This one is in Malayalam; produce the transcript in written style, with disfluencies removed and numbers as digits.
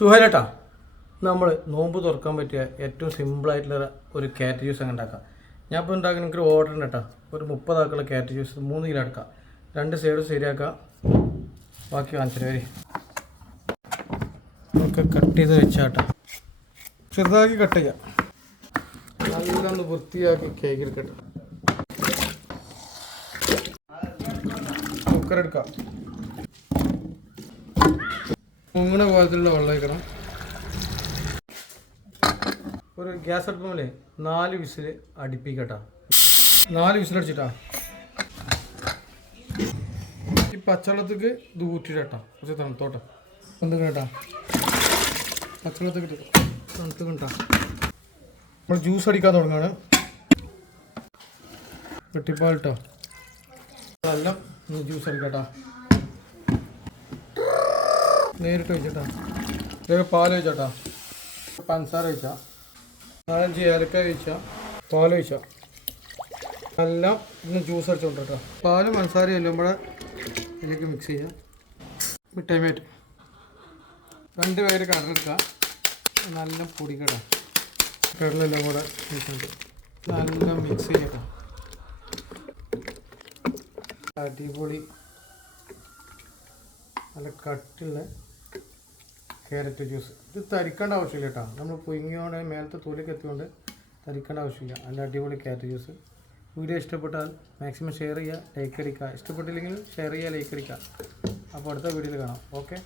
സുഹൈലേട്ടാ, നമ്മൾ നോമ്പ് തുറക്കാൻ പറ്റിയ ഏറ്റവും സിമ്പിളായിട്ടുള്ള ഒരു ക്യാരറ്റ് ജ്യൂസ് അങ്ങനെ ഉണ്ടാക്കാം. ഞാൻ ഇപ്പോൾ ഉണ്ടാക്കുന്ന എനിക്കൊരു ഓർഡർ ഉണ്ട് കേട്ടോ. ഒരു 30 ആക്കുള്ള ക്യാരറ്റ് ജ്യൂസ് 3 കിലോ എടുക്കാം. 2 സൈഡ് ശരിയാക്കാം. ബാക്കി കാണിച്ചിട്ട് വരി. നമുക്ക് കട്ട് ചെയ്ത് വെച്ചാട്ടോ, ചെറുതാക്കി കട്ട് ചെയ്യാം. നല്ലൊന്ന് വൃത്തിയാക്കി കേക്ക് എടുക്കട്ടെ. കുക്കർ എടുക്കാം. മുങ്ങണ പോലത്തിലുള്ള വെള്ളം ഒഴിക്കണം. ഒരു ഗ്യാസ് അടുപ്പമല്ലേ 4 വിസിൽ അടുപ്പിക്കട്ടോ. 4 വിസിലടിച്ചിട്ടാ ഈ പച്ചവെള്ളത്തേക്ക് ഇത് ഊറ്റിട്ടാ കുറച്ച് തണുത്തോട്ടെ. എന്ത് കേട്ടാ പച്ചവെള്ളത്തേക്ക് തണുത്ത് കണ്ടാ നമ്മൾ ജ്യൂസ് അടിക്കാൻ തുടങ്ങാണ്. വെട്ടിപ്പാൽ കേട്ടോ, നല്ല ജ്യൂസ് അടിക്കട്ടാ. നേരിട്ട് വെച്ചിട്ടാ. ഇതൊക്കെ പാൽ ഒഴിച്ചാട്ടാ, പഞ്ചസാര ഒഴിച്ചാൽ, 4-5 ഏലക്കായ ഒഴിച്ചാൽ, പാൽ ഒഴിച്ചാൽ, എല്ലാം ഇന്ന് ജ്യൂസ് അടിച്ചോണ്ട് കേട്ടോ. പാലും പഞ്ചസാരയും എല്ലാം കൂടെ ഇതിലേക്ക് മിക്സ് ചെയ്യാം. മിഠായി മേറ്റ് 2 പേര് കടലെടുക്കുക. നല്ല പൊടിക്കട കടലെല്ലാം കൂടെ വെച്ചിട്ട് നല്ല മിക്സ് ചെയ്യട്ടോ. അടിപൊളി നല്ല കട്ടുള്ള ക്യാരറ്റ് ജ്യൂസ്. ഇത് തരിക്കേണ്ട ആവശ്യമില്ല കേട്ടോ. നമ്മൾ പുഴുങ്ങിയോടെ മേലത്തെ തൊലിക്ക് എത്തിയോണ്ട് തരിക്കേണ്ട ആവശ്യമില്ല. നല്ല അടിപൊളി ക്യാരറ്റ് ജ്യൂസ്. വീഡിയോ ഇഷ്ടപ്പെട്ടാൽ മാക്സിമം ഷെയർ ചെയ്യുക, ലൈക്ക് അടിക്കുക. ഇഷ്ടപ്പെട്ടില്ലെങ്കിൽ ഷെയർ ചെയ്യുക, ലൈക്ക് അടിക്കുക. അപ്പോൾ അടുത്ത വീഡിയോയിൽ കാണാം. ഓക്കെ.